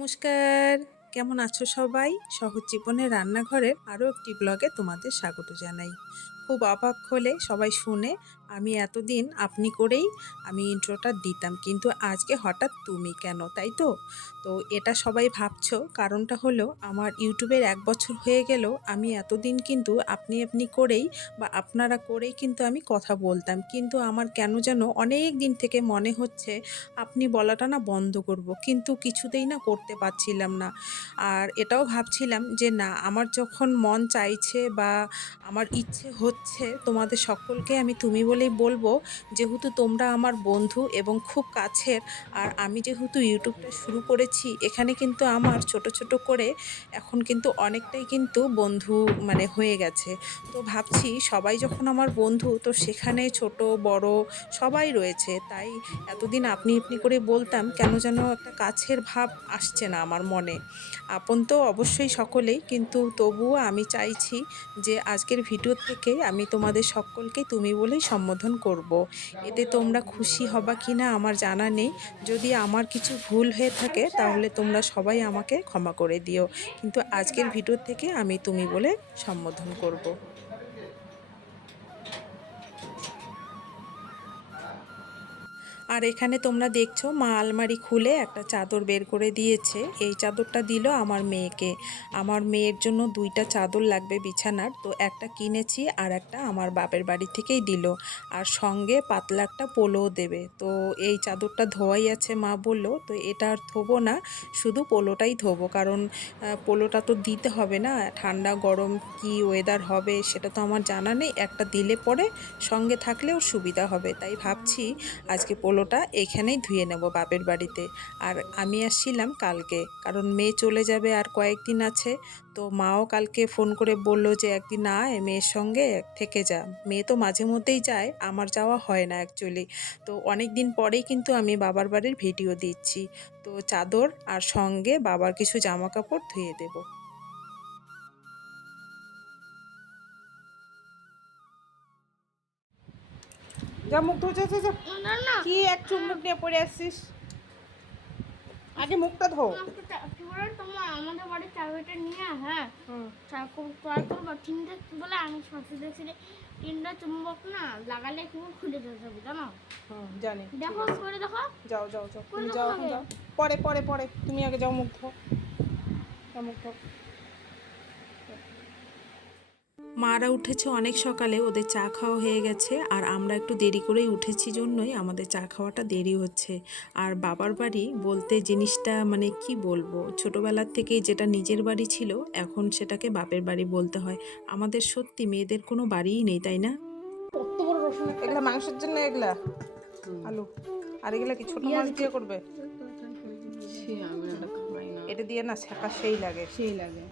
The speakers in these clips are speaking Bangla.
নমস্কার, কেমন আছো সবাই? সহজ জীবনের রান্নাঘরের আরও একটি ব্লগে তোমাদের স্বাগত জানাই। খুব অবাক হলে সবাই শুনে আমি এতদিন আপনি করেই আমি ইন্ট্রোটা দিতাম, কিন্তু আজকে হঠাৎ তুমি কেন, তাই তো? তো এটা সবাই ভাবছো, কারণটা হলো আমার ইউটিউবের 1 বছর হয়ে গেল। আমি এতদিন কিন্তু আপনি আপনি করেই বা আপনারা করেই কিন্তু আমি কথা বলতাম, কিন্তু আমার কেন যেন অনেক দিন থেকে মনে হচ্ছে আপনি বলাটা না বন্ধ করব, কিন্তু কিছুতেই না করতে পারছিলাম না। আর এটাও ভাবছিলাম যে না, আমার যখন মন চাইছে বা আমার ইচ্ছে হচ্ছে তোমাদের সকলকে আমি তুমি বলেই বলবো, যেহেতু তোমরা আমার বন্ধু এবং খুব কাছের। আর আমি যেহেতু ইউটিউবটা শুরু করেছি, এখানে কিন্তু আমার ছোট ছোট করে এখন কিন্তু অনেকটাই কিন্তু বন্ধু মানে হয়ে গেছে। তো ভাবছি সবাই যখন আমার বন্ধু, তো সেখানে ছোট বড় সবাই রয়েছে, তাই এতদিন আপনি আপনি করে বলতাম, কেন যেন একটা কাছের ভাব আসছে না আমার মনে। আপন তো অবশ্যই সকলেই, কিন্তু তবুও আমি চাইছি যে আজকের ভিডিও থেকে আমি তোমাদের সকলকে তুমি বলেই সম্বোধন করব। এতে তোমরা খুশি হবা কি না আমার জানা নেই। যদি আমার কিছু ভুল হয়ে থাকে তাহলে তোমরা সবাই আমাকে ক্ষমা করে দিও, কিন্তু আজকের ভিডিও থেকে আমি তুমি বলে সম্বোধন করব। আর এখানে তোমরা দেখছো মা আলমারি খুলে একটা চাদর বের করে দিয়েছে। এই চাদরটা দিল আমার মেয়েকে। আমার মেয়ের জন্য 2টা চাদর লাগবে বিছানার, তো একটা কিনেছি আর একটা আমার বাপের বাড়ি থেকেই দিল। আর সঙ্গে পাতলা একটা পোলোও দেবে। তো এই চাদরটা ধোয়াই আছে, মা বলল তো এটা আর ধোবো না, শুধু পোলোটাই ধোবো, কারণ পোলোটা তো দিতে হবে না, ঠান্ডা গরম কি ওয়েদার হবে সেটা তো আমার জানা নেই, একটা দিলে পরে সঙ্গে থাকলেও সুবিধা হবে। তাই ভাবছি আজকে পোলোটা এখানেই ধুয়ে নেব বাপের বাড়িতে। আর আমি আসছিলাম কালকে, কারণ মেয়ে চলে যাবে আর কয়েকদিন আছে। তো মাও কালকে ফোন করে বলল যে একদিন আয় মেয়ের সঙ্গে থেকে যা। মেয়ে তো মাঝে মধ্যেই যায়, আমার যাওয়া হয় না অ্যাকচুয়ালি। তো অনেক দিন পরেই কিন্তু আমি বাবার বাড়ির ভিডিও দিচ্ছি। তো চাদর আর সঙ্গে বাবার কিছু জামা কাপড় ধুয়ে দেবো। যা মুখ ধুচ্ছে যা। কি এক চুমুক নিয়ে পড়ে আসছিস? আগে মুখটা ধো। তোমার আমাদের বাড়ির চাবিটা নিয়ে হ্যাঁ করবো তিনটে বলে আমি শান্তি দেখছি যে 3টা চুম্বক না লাগালে কি খুলে যাবে জানো। জানি। দেখো করে দেখো। যাও যাও যাও, তুমি যাও এখন যাও। পরে পরে পরে তুমি আগে যাও মুখ ধো। মুখ ধো। মারা উঠেছে অনেক সকালে, ওদের চা খাওয়া হয়ে গেছে, আর আমরা একটু দেরি করেই উঠেছি জন্যই আমাদের চা খাওয়াটা দেরি হচ্ছে। আর বাবার বাড়ি বলতে জিনিসটা মানে কি বলবো, ছোটোবেলার থেকেই যেটা নিজের বাড়ি ছিল এখন সেটাকে বাপের বাড়ি বলতে হয়। আমাদের সত্যি মেয়েদের কোনো বাড়িই নেই, তাই না? কত বড় রসুন! এগুলা মাংসের জন্য, এগুলা আলু। আর এগুলা কি ছোট মাছ দিয়ে করবে? এটা দিয়ে না ছেঁকা সেই লাগে, সেই লাগে।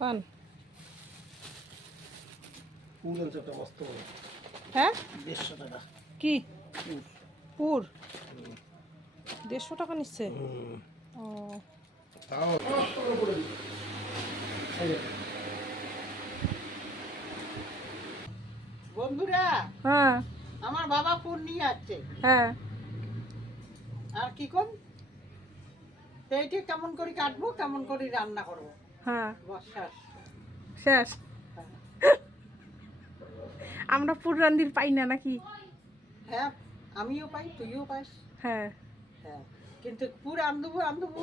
পান হ্যাঁ 150 টাকা। কি পুর 150 টাকা নিচ্ছে? ও বন্ধুরা, হ্যাঁ আমার বাবা ফোন নিয়ে আসছে। হ্যাঁ। আর কি কোন এইটা কেমন করে কাটবো, কেমন করে রান্না করবো, হ্যাঁ বর্ষার শেষ। আমরা পুর রান্দির পাই না নাকি? হ্যাঁ, আমিও পাই, তুইও পাস। হ্যাঁ হ্যাঁ, কিন্তু পুরো আন্দবু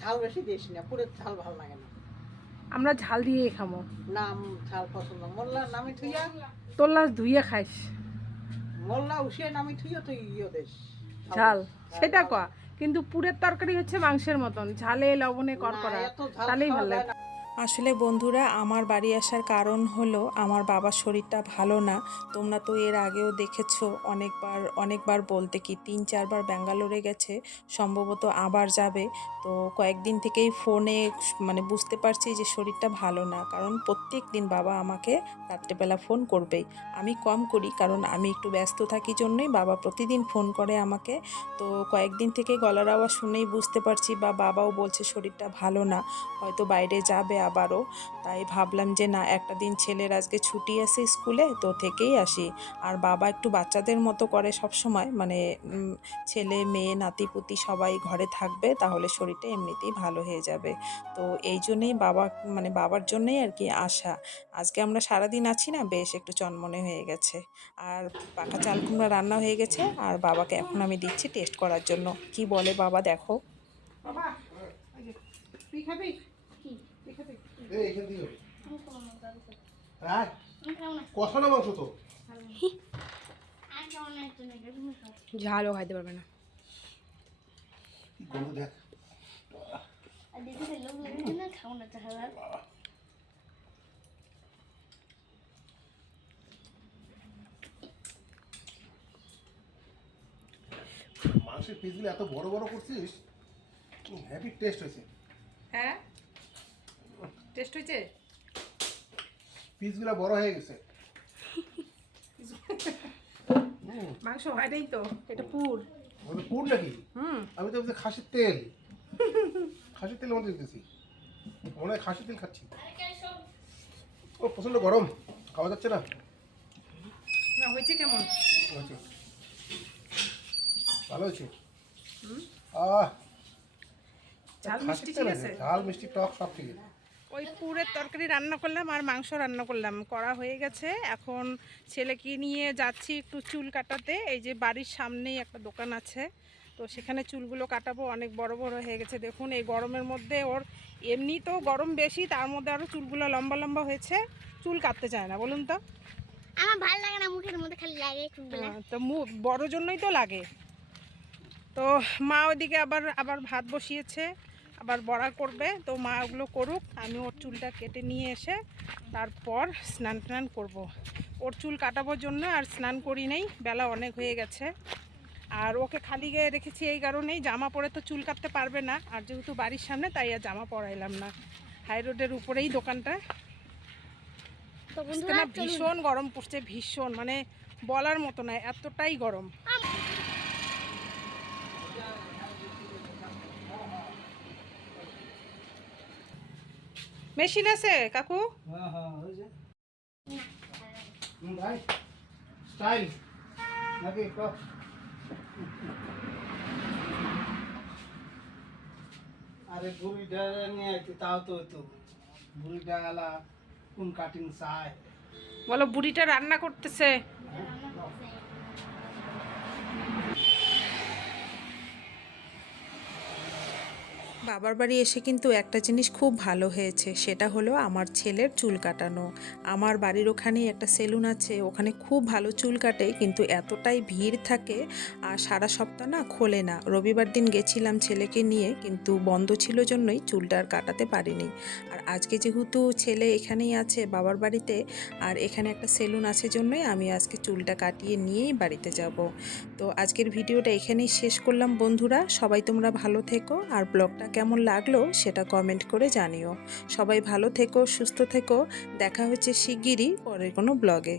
ঝাল বেশি দিস না, পুরো ঝাল ভালো লাগে না। আমরা ঝাল দিয়ে খামো। নাম ঝাল পছন্দ। মোল্লা নামে থুইয়া, তোল্লা ধুইয়া খাইস মোল্লা উঠিয়ে নামে থুইয়া তুই ইয়ে দেশ ঝাল, সেটা কয়া। কিন্তু পুরের তরকারি হচ্ছে মাংসের মতন, ঝালে লবণে না, করকরা, এত ঝাল তাহলেই খাওয়া ভালো যায় লাগে। না। আসলে বন্ধুরা, আমার বাড়ি আসার কারণ হলো আমার বাবার শরীরটা ভালো না। তোমরা তো এর আগেও দেখেছো, অনেকবার বলতে কি ৩-৪ বার ব্যাঙ্গালোরে গেছে, সম্ভবত আবার যাবে। তো কয়েকদিন থেকেই ফোনে মানে বুঝতে পারছি যে শরীরটা ভালো না, কারণ প্রত্যেক দিন বাবা আমাকে রাত্রেবেলা ফোন করবেই। আমি কম করি, কারণ আমি একটু ব্যস্ত থাকি জন্যই বাবা প্রতিদিন ফোন করে আমাকে। তো কয়েকদিন থেকে গলার আওয়াজ শুনেই বুঝতে পারছি, বা বাবাও বলছে শরীরটা ভালো না, হয়তো বাইরে যাবে আবারও। তাই ভাবলাম যে না, একটা দিন ছেলের আজকে ছুটি আছে স্কুলে, তো থেকেই আসি। আর বাবা একটু বাচ্চাদের মতো করে সব সময়, মানে ছেলে মেয়ে নাতিপুতি সবাই ঘরে থাকবে, তাহলে শরীরটা এমনিতেই ভালো হয়ে যাবে। তো এই জন্যেই বাবার জন্যই আর কি আসা। আজকে আমরা সারাদিন আছি না, বেশ একটু চনমনে হয়ে গেছে। আর পাকা চাল কুমড়া রান্না হয়ে গেছে, আর বাবাকে এখন আমি দিচ্ছি টেস্ট করার জন্য। কি বলে বাবা, দেখো। বাবা, এই যে, তুই খাবি? কি? তুই খাবি? এখান থেকে হবে। আমি খাবো না, দাদু খাবে। হ্যাঁ আমি খাবো না, কষানো মাংস তো। ভালো না। আমি খাবো না, একটু নেই, তুমি খাও। ঝালও খাইতে পারবে না। কি গন্ধ দেখ। আর দিদি খেলেও বলবে না, খাবো না তাহলে। মাংসের পিসগুলো এত বড় বড় করছিস, হ্যাপি টেস্ট হয়েছে। হ্যাঁ, টেস্ট হয়েছে? পিসগুলো বড় হয়ে গেছে। মাংস হয় নাই তো, এটা পুর। ওটা পুর নাকি? আমি তো ভাবছি খাসির তেল। খাসির তেলের মধ্যে দিতেছি, মনে হয় খাসির তেল খাচ্ছি। ও প্রচন্ড গরম, খাওয়া যাচ্ছে না। না, হয়েছে কেমন? হয়েছে। ভালো হয়েছে। আহ, ঝাল খাসির মিষ্টি তেল ঠিক আছে, আছে? ঝাল মিষ্টি টক সব ঠিক আছে। ওই পুরের তরকারি রান্না করলাম আর মাংস রান্না করলাম, করা হয়ে গেছে। এখন ছেলেকে নিয়ে যাচ্ছি একটু চুল কাটাতে। এই যে বাড়ির সামনেই একটা দোকান আছে, তো সেখানে চুলগুলো কাটাবো। অনেক বড় বড় হয়ে গেছে দেখুন, এই গরমের মধ্যে ওর এমনি তো গরম বেশি, তার মধ্যে আরও চুলগুলো লম্বা লম্বা হয়েছে। চুল কাটতে চায় না, বলুন তো। আমার ভালো লাগে না, মুখের মধ্যে খালি লাগে চুলগুলা। তো বড় জন্যই তো লাগে। তো মা ওইদিকে আবার আবার ভাত বসিয়েছে, আবার বড়া করবে। তো মা ওগুলো করুক, আমি ওর চুলটা কেটে নিয়ে এসে তারপর স্নান টান করবো। ওর চুল কাটাবার জন্য আর স্নান করি নেই, বেলা অনেক হয়ে গেছে। আর ওকে খালি গায়ে রেখেছি এই কারণেই, জামা পরে তো চুল কাটতে পারবে না, আর যেহেতু বাড়ির সামনে তাই আর জামা পরাইলাম না। হাই রোডের উপরেই দোকানটা। তো আজকে বন্ধুরা না চলুন। ভীষণ গরম পড়ছে, ভীষণ, মানে বলার মতো নয়, এতটাই গরম। মেশিন আছে কাকু? হ্যাঁ হ্যাঁ হয়েছে। ভাই স্টাইল নাকি টক? আরে বুড়িটা নিয়ে আইতে তাও তো হইতো। বুড়িটা আলা কোন কাটিং চায়। বলো, বুড়িটা রান্না করতেছে। বাবার বাড়ি এসে কিন্তু একটা জিনিস খুব ভালো হয়েছে, সেটা হলো আমার ছেলের চুল কাটানো। আমার বাড়ির ওখানেই একটা সেলুন আছে, ওখানে খুব ভালো চুল কাটে, কিন্তু এতটাই ভিড় থাকে আর সারা সপ্তাহ না খোলে না। রবিবার দিন গেছিলাম ছেলেকে নিয়ে, কিন্তু বন্ধ ছিল জন্যই চুলটা আর কাটাতে পারিনি। আর আজকে যেহেতু ছেলে এখানেই আছে বাবার বাড়িতে, আর এখানে একটা সেলুন আছে জন্যই আমি আজকে চুলটা কাটিয়ে নিয়েই বাড়িতে যাব। তো আজকের ভিডিওটা এখানেই শেষ করলাম বন্ধুরা। সবাই তোমরা ভালো থেকো, আর ব্লগটা কেমন লাগলো সেটা কমেন্ট করে জানিও। সবাই ভালো থেকো, সুস্থ থেকো। দেখা হচ্ছে শিগগিরই পরের কোনো ব্লগে।